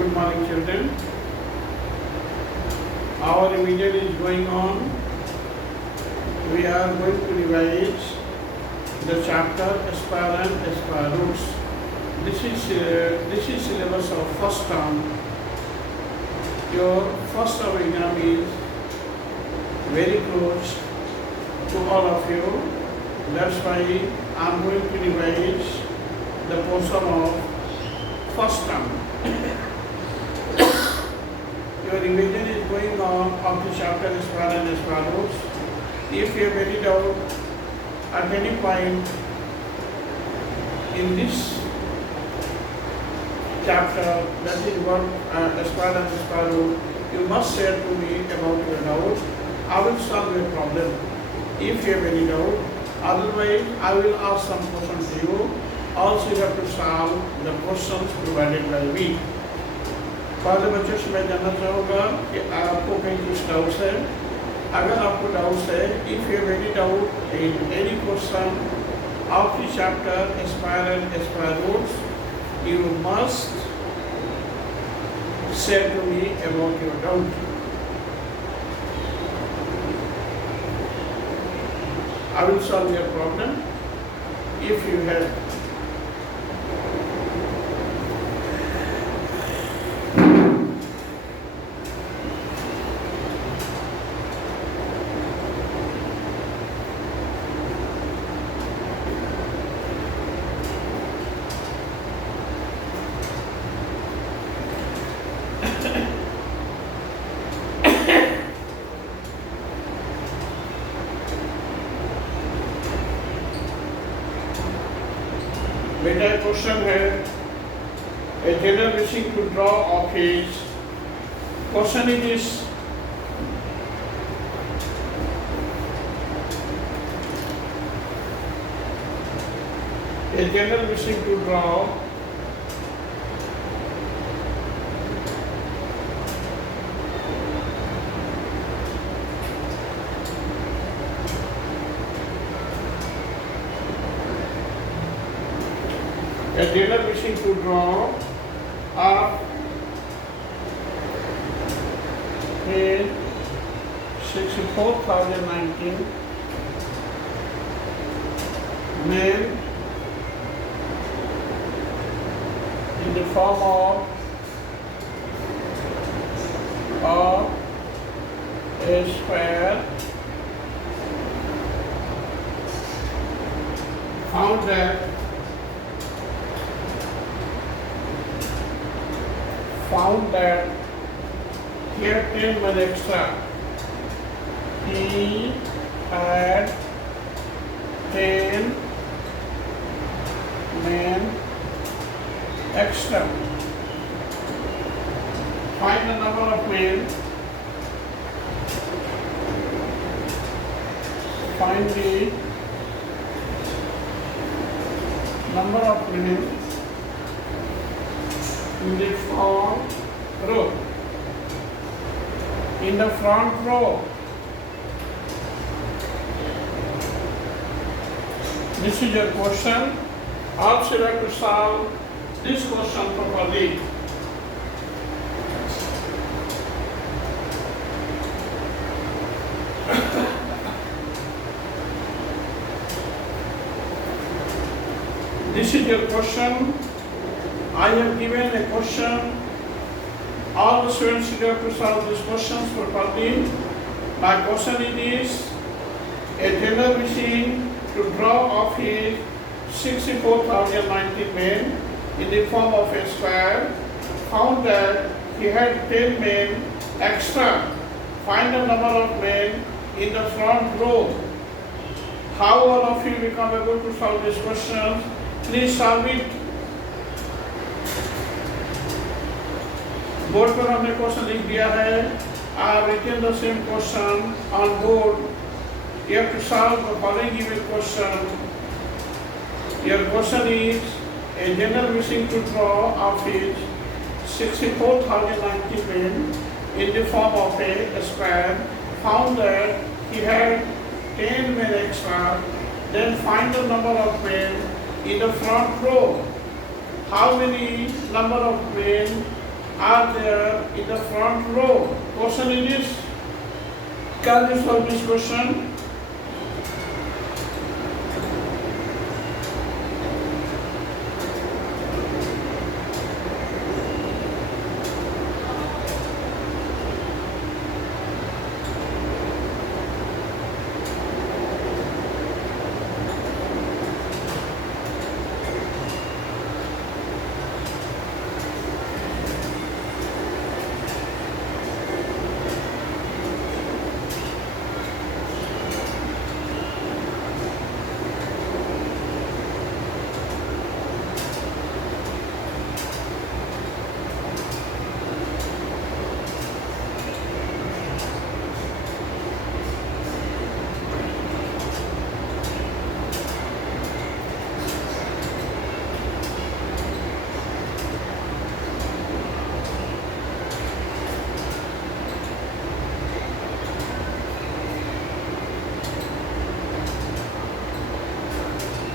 Good morning, children. Our revision is going on. We are going to revise the chapter aspirant aspirants. This is syllabus of first term. Your first term exam is very close to all of you. That's why I am going to revise the portion of first term. Your revision is going on of the chapter as far and as follows. If you have any doubt at any point in this chapter, that is what as far as follows, you must share to me about your doubt. I will solve your problem if you have any doubt. Otherwise, I will ask some questions to you. Also, you have to solve the questions provided by me. पहले बच्चों से मैं जानना चाहूँगा कि आपको कहीं कुछ डाउट्स है. अगर आपको डाउट्स है, if you have any doubt in any question of the chapter aspirant aspirants, you must share to me about your doubt. I will solve your problem if you have. बेटा question है a general wishing to draw of his question is a general wishing to draw a dealer wishing to draw up in 64,019 men in the form of a square found that he had 10 men extra. He had 10 men extra. Find the number of men. Find the number of men in the front row. In the front row, this is your question. Also, you have to solve this question properly. This is your question. I have given a question. All the students should have to solve these questions properly. My question is a general wishing to draw of his 64,019 men in the form of a square found that he had 10 men extra. Find the number of men in the front row. How all of you become able to solve these questions? Please solve it. Board पर हमने question लिख दिया है. I have written the same question on board. You have to solve the following given question. Your question is a general wishing to draw of his 64,090 men in the form of a square found that he had 10 men extra. Then find the number of men in the front row. How many number of men are there in the front row. Question is, can you solve this question?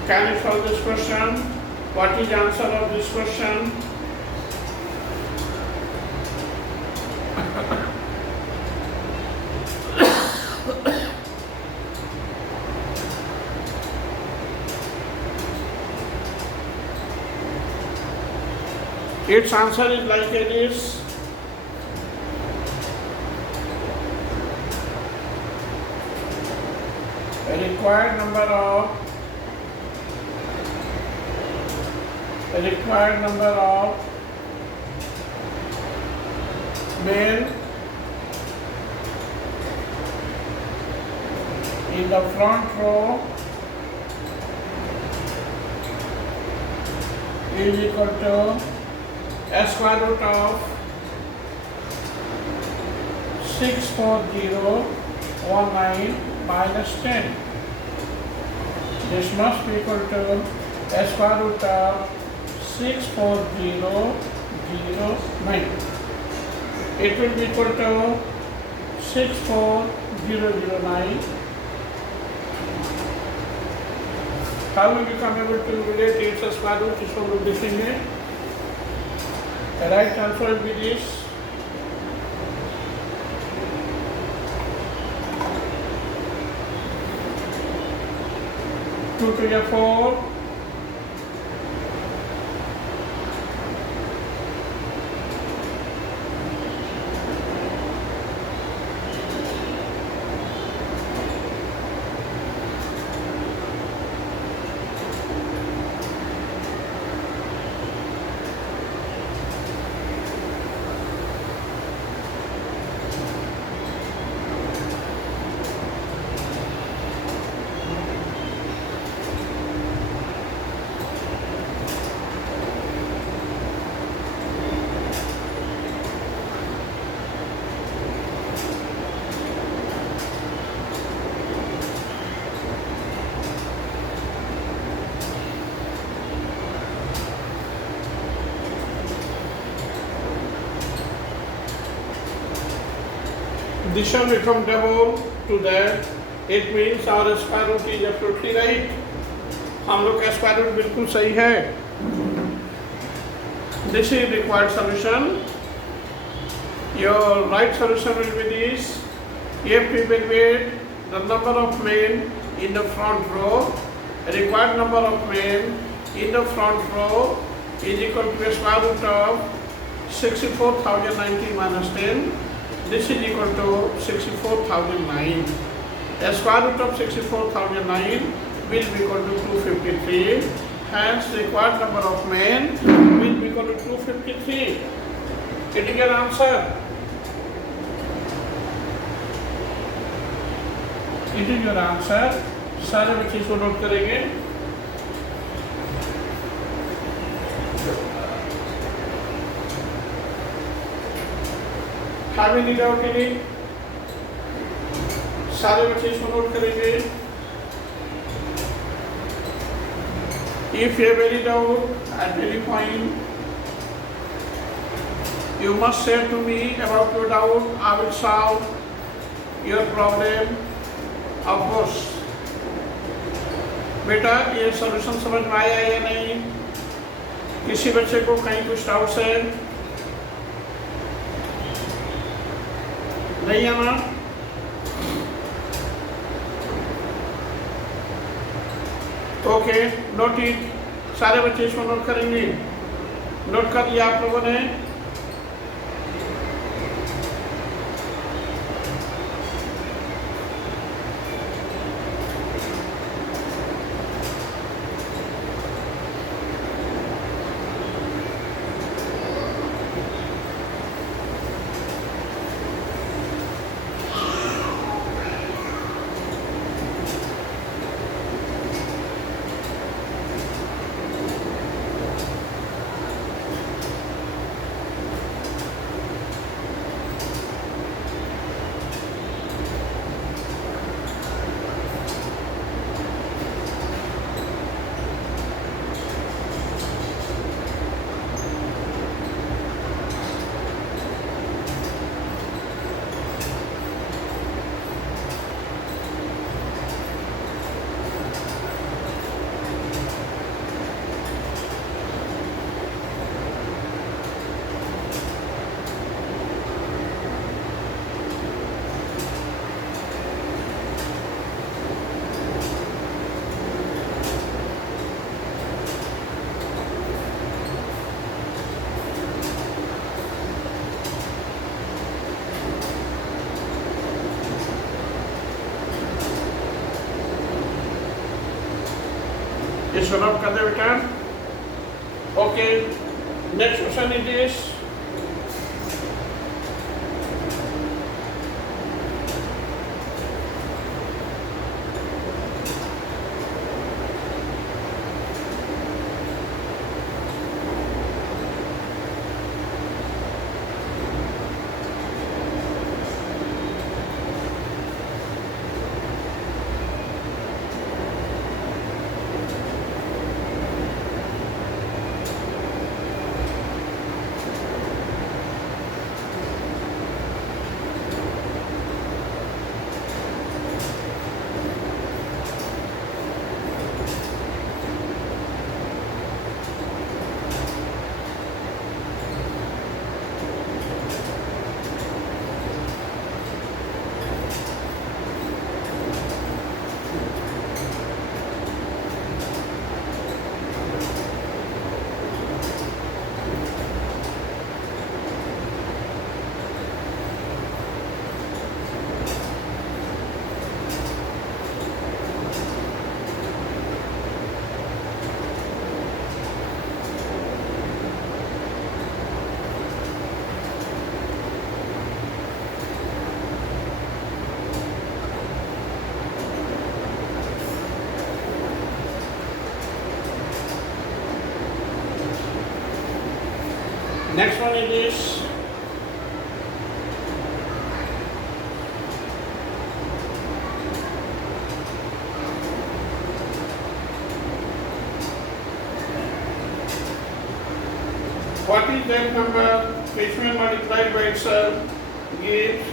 Can you solve this question? What is the answer of this question? Its answer is like this. A required number of men in the front row is equal to square root of 64019 minus 10. This must be equal to square root of 64009. It will be equal to 64009. How will we become able to relate its square root? इसको हम लोग देखेंगे. The right answer will be this. Two to the 4. This shall become double to that. It means our square root is absolutely right. हम लोग का square root बिल्कुल सही है. This is required solution. Your right solution will be this. You have to evaluate the number of men in the front row. A required number of men in the front row is equal to a square root of 64,090 minus 10. This is equal to 64,009. The square root of 64,009 will be equal to 253. Hence, the required number of men will be equal to 253. Getting your answer? It is your answer. सारे बच्चे इसको note करेंगे. Have any doubt in it? सारे बच्चे इसको note करेंगे. If you have any doubt at any point, you must say to me about your doubt. I will solve your problem. Of course. बेटा ये सॉल्यूशन समझ में आया या नहीं? किसी बच्चे को कहीं कुछ डाउट्स है? नहीं आना? Okay, note it. सारे बच्चे इसको नोट करेंगे? नोट कर लिया आप लोगों ने? ये सॉल्व कर दे बेटा। Okay, next question is this. Next one it is what is that number which when multiplied by itself gives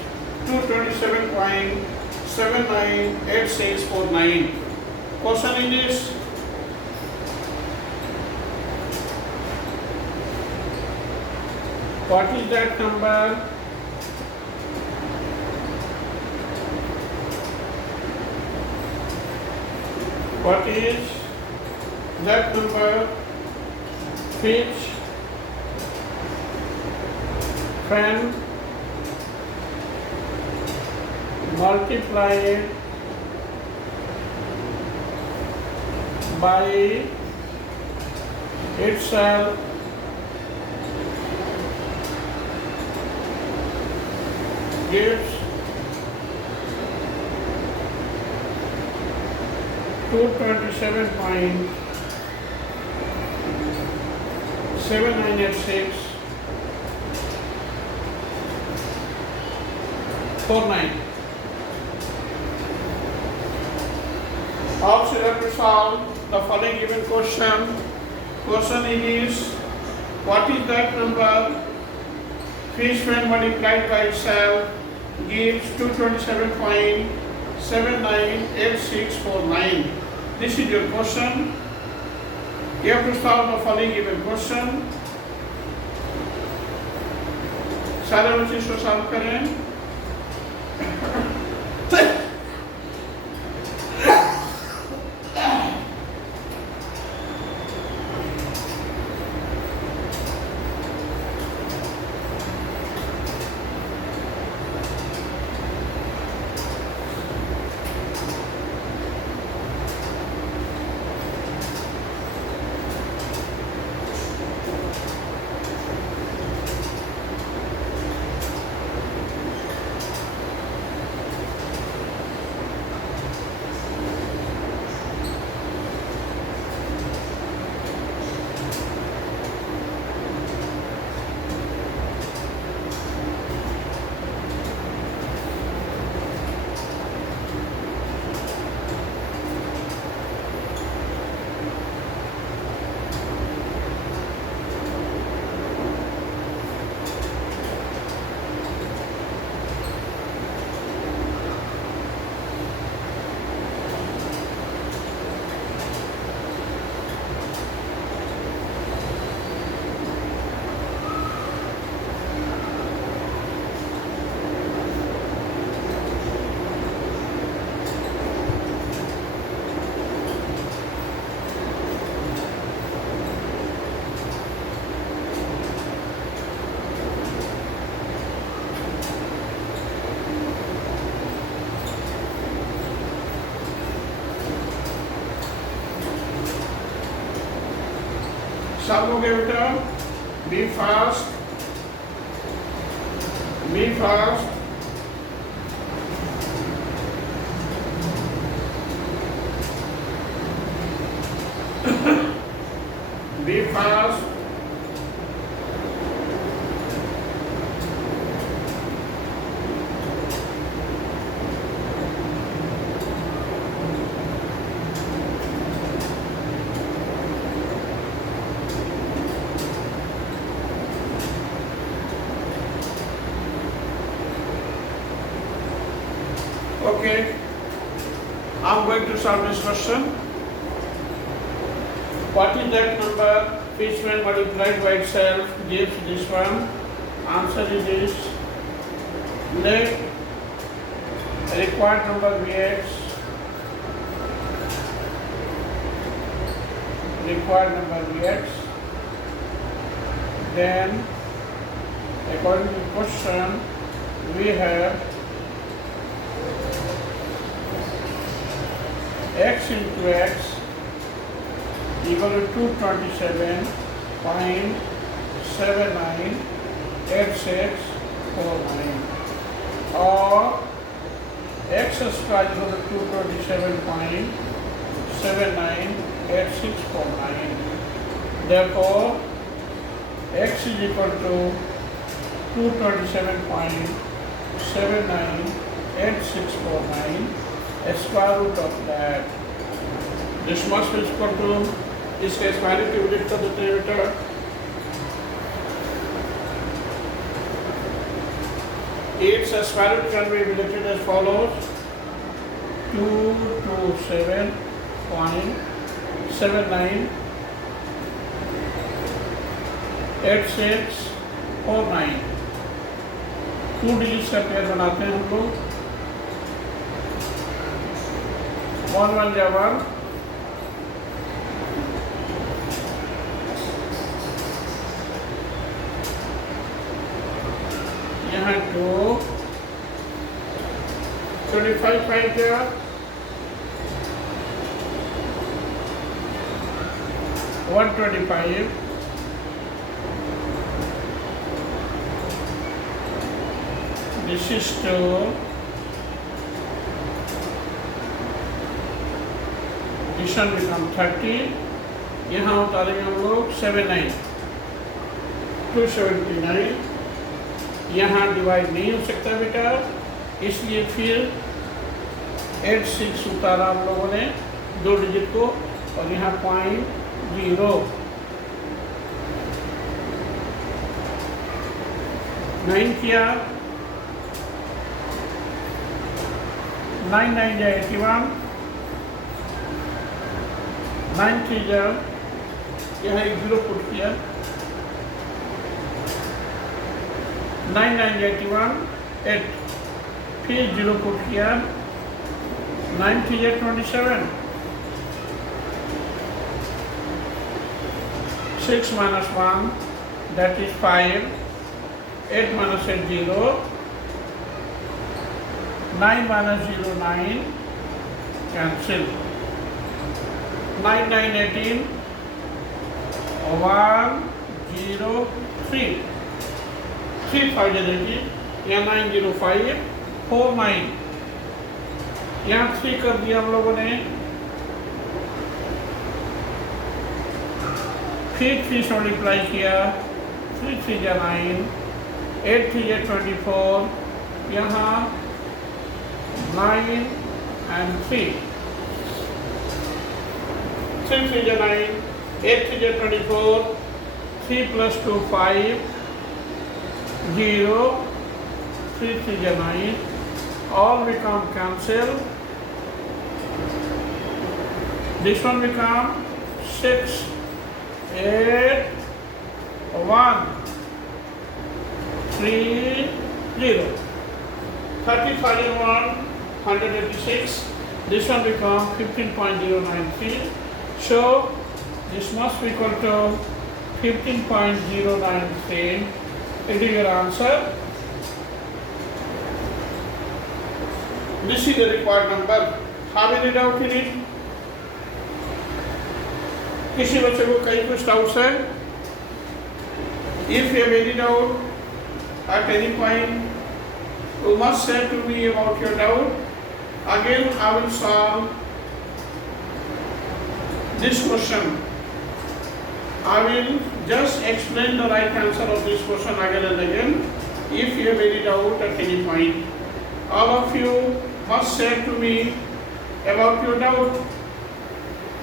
227.798649. Question in this what is that number what is that number which when multiplied by itself gives 227.798649. Also you have to solve the following given question. Question is what is that number which when multiplied by itself gives 227.798649. This is your question. You have to solve the following given question. सारे बच्चे इसको solve करें। सब हो गए बेटा, be fast, be fast, be fast, okay. I'm going to solve this question. What is that number which when multiplied by itself gives this one? Answer is this. Let required number Vx, required number Vx, then according to the question we have x into x equal to 227.798649 or x square equal to 227.798649. Therefore, x is equal to 227.798649, square root of that. This must be equal to, इसका square root divide कर देते हैं बेटा, its square root can be written as follows: 227.798649. 2 digits का pair बनाते हैं हम लोग. 1 1 जा 1, यहाँ 2, 25 5 जा 125. This is 2. This one become 30. यहाँ उतारेंगे हम लोग 79, 279. यहाँ डिवाइड नहीं हो सकता बेटा, इसलिए फिर 86 उतारा हम लोगों ने 2 डिजिट को, और यहाँ 0.0. 9 किया, 9 9 जा 81, 9 3 जा, यहाँ एक 0 पुट किया, 9 9 जा 81, 8, फिर 0 पुट किया, 9 3 27, 6 minus 1, that is 5, 8 minus 8 0, 9 minus 0 9, cancel, 9 9 18, 1 0 3, 3 5 80, यहाँ 9 0 5, 4 9, यहाँ 3 कर दिया हम लोगों ने, फिर 3 से मल्टीप्लाई किया, 3 3 जा 9, 8 3 जा 24, यहाँ 9 and 3, 3 3 जा 9, 8 3 जा 24, 3 plus 2 5, 0, 3 3 ja 9, all become cancel. This one become 6, 8, 1, 3, 0. 30 31, 186. This one become 15.093. So this must be equal to 15.093. It is your answer. This is the required number. Have any doubt in it? किसी बच्चे को कहीं कुछ doubts है? If you have any doubt at any point, you must say to me about your doubt. Again, I will solve this question. I will just explain the right answer of this question again and again. If you have any doubt at any point, all of you must say to me about your doubt.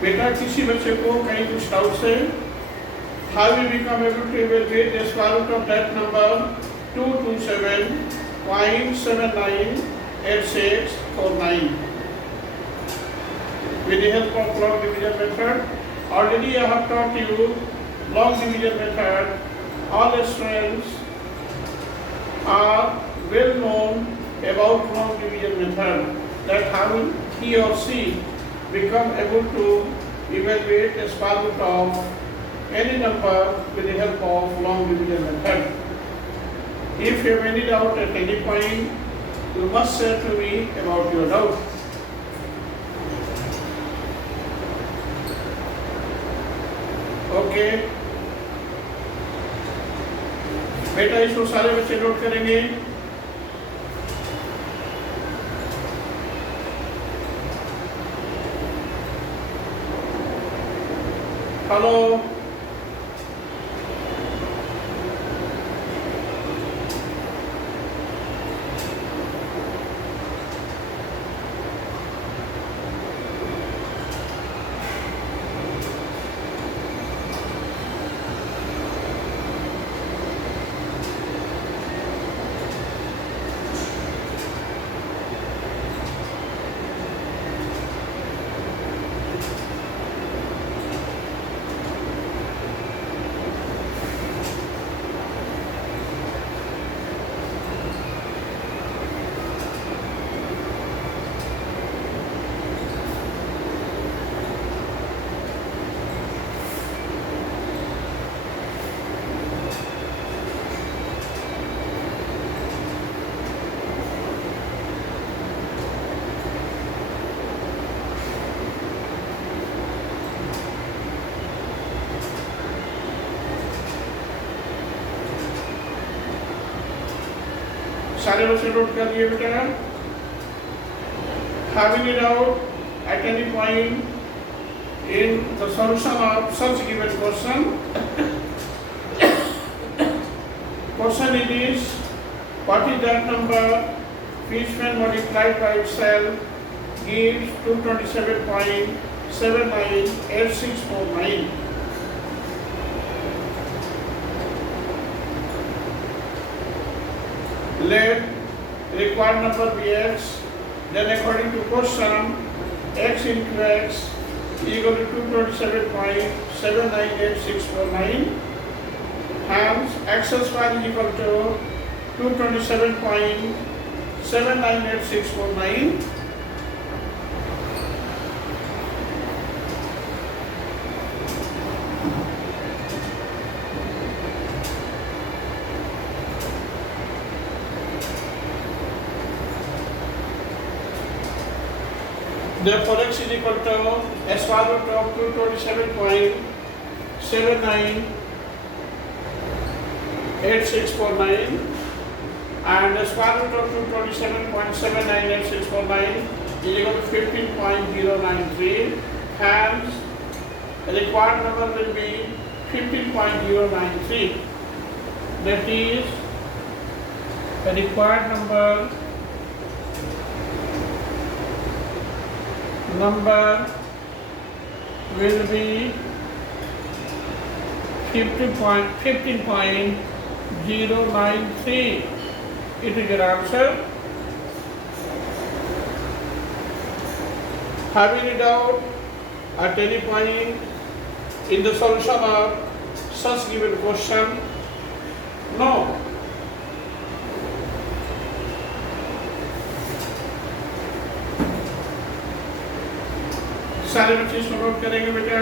बेटा किसी बच्चे को कहीं कुछ doubt है? How we become able to evaluate the square root of that number 227.798649 with the help of log division method. Already I have taught you log division method. All students are well known about log division method, that how he or she become able to evaluate the square root of any number with the help of long division method. If you have any doubt at any point, you must say to me about your doubt. Okay. बेटा इसको सारे बच्चे note करेंगे. Hello. सारे बच्चे note कर लिए बेटा. Having it out at any point in the solution of such given question. Question it is, what is that number which when multiplied by itself gives 227.798649? Let required number be x, then according to question, x into x equal to 227.798649. Hence, x square is equal to 227.798649 798649. Therefore, x is equal to square root of 227.798649 and the square root of 227.798649 is equal to 15.093. Hence, the required number will be 15.093. That is, the required number will be 15.093. It is your answer. Have any doubt at any point in the solution of such given question? No. सारे बच्चे इसको note करेंगे बेटा।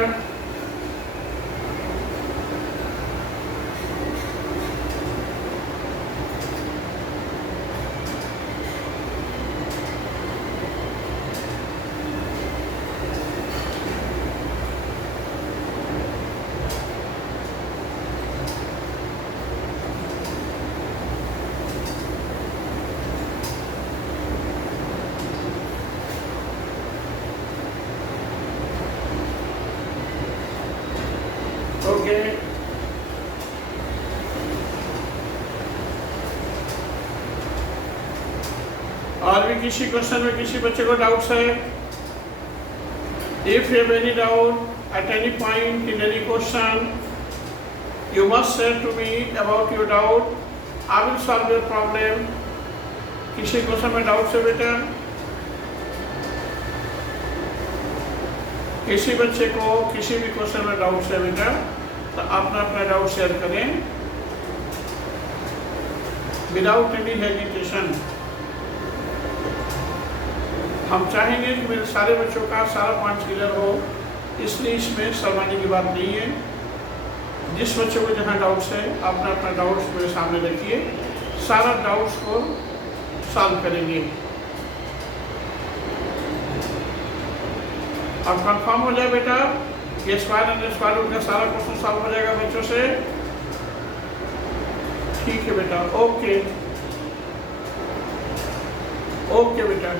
Okay, और भी किसी question में किसी बच्चे को डाउट्स है? If you have any doubt at any point in any question, you must say to me about your doubt. I will solve your problem. किसी क्वेश्चन में डाउट्स है बेटा? किसी बच्चे को किसी भी क्वेश्चन में डाउट्स है बेटा, तो अपना डाउट शेयर करें विदाउट एनी हेजिटेशन। हम चाहेंगे कि मेरे सारे बच्चों का सारा पॉइंट क्लियर हो, इसलिए इसमें शर्माने की बात नहीं है। जिस बच्चे को जहाँ डाउट्स है अपना डाउट्स मेरे सामने रखिए, सारा डाउट्स को सॉल्व करेंगे। अब कंफर्म हो जाए बेटा, ये स्क्वायर एंड स्क्वायर रूट का सारा क्वेश्चन सॉल्व हो जाएगा बच्चों से। ठीक है बेटा, ओके ओके बेटा।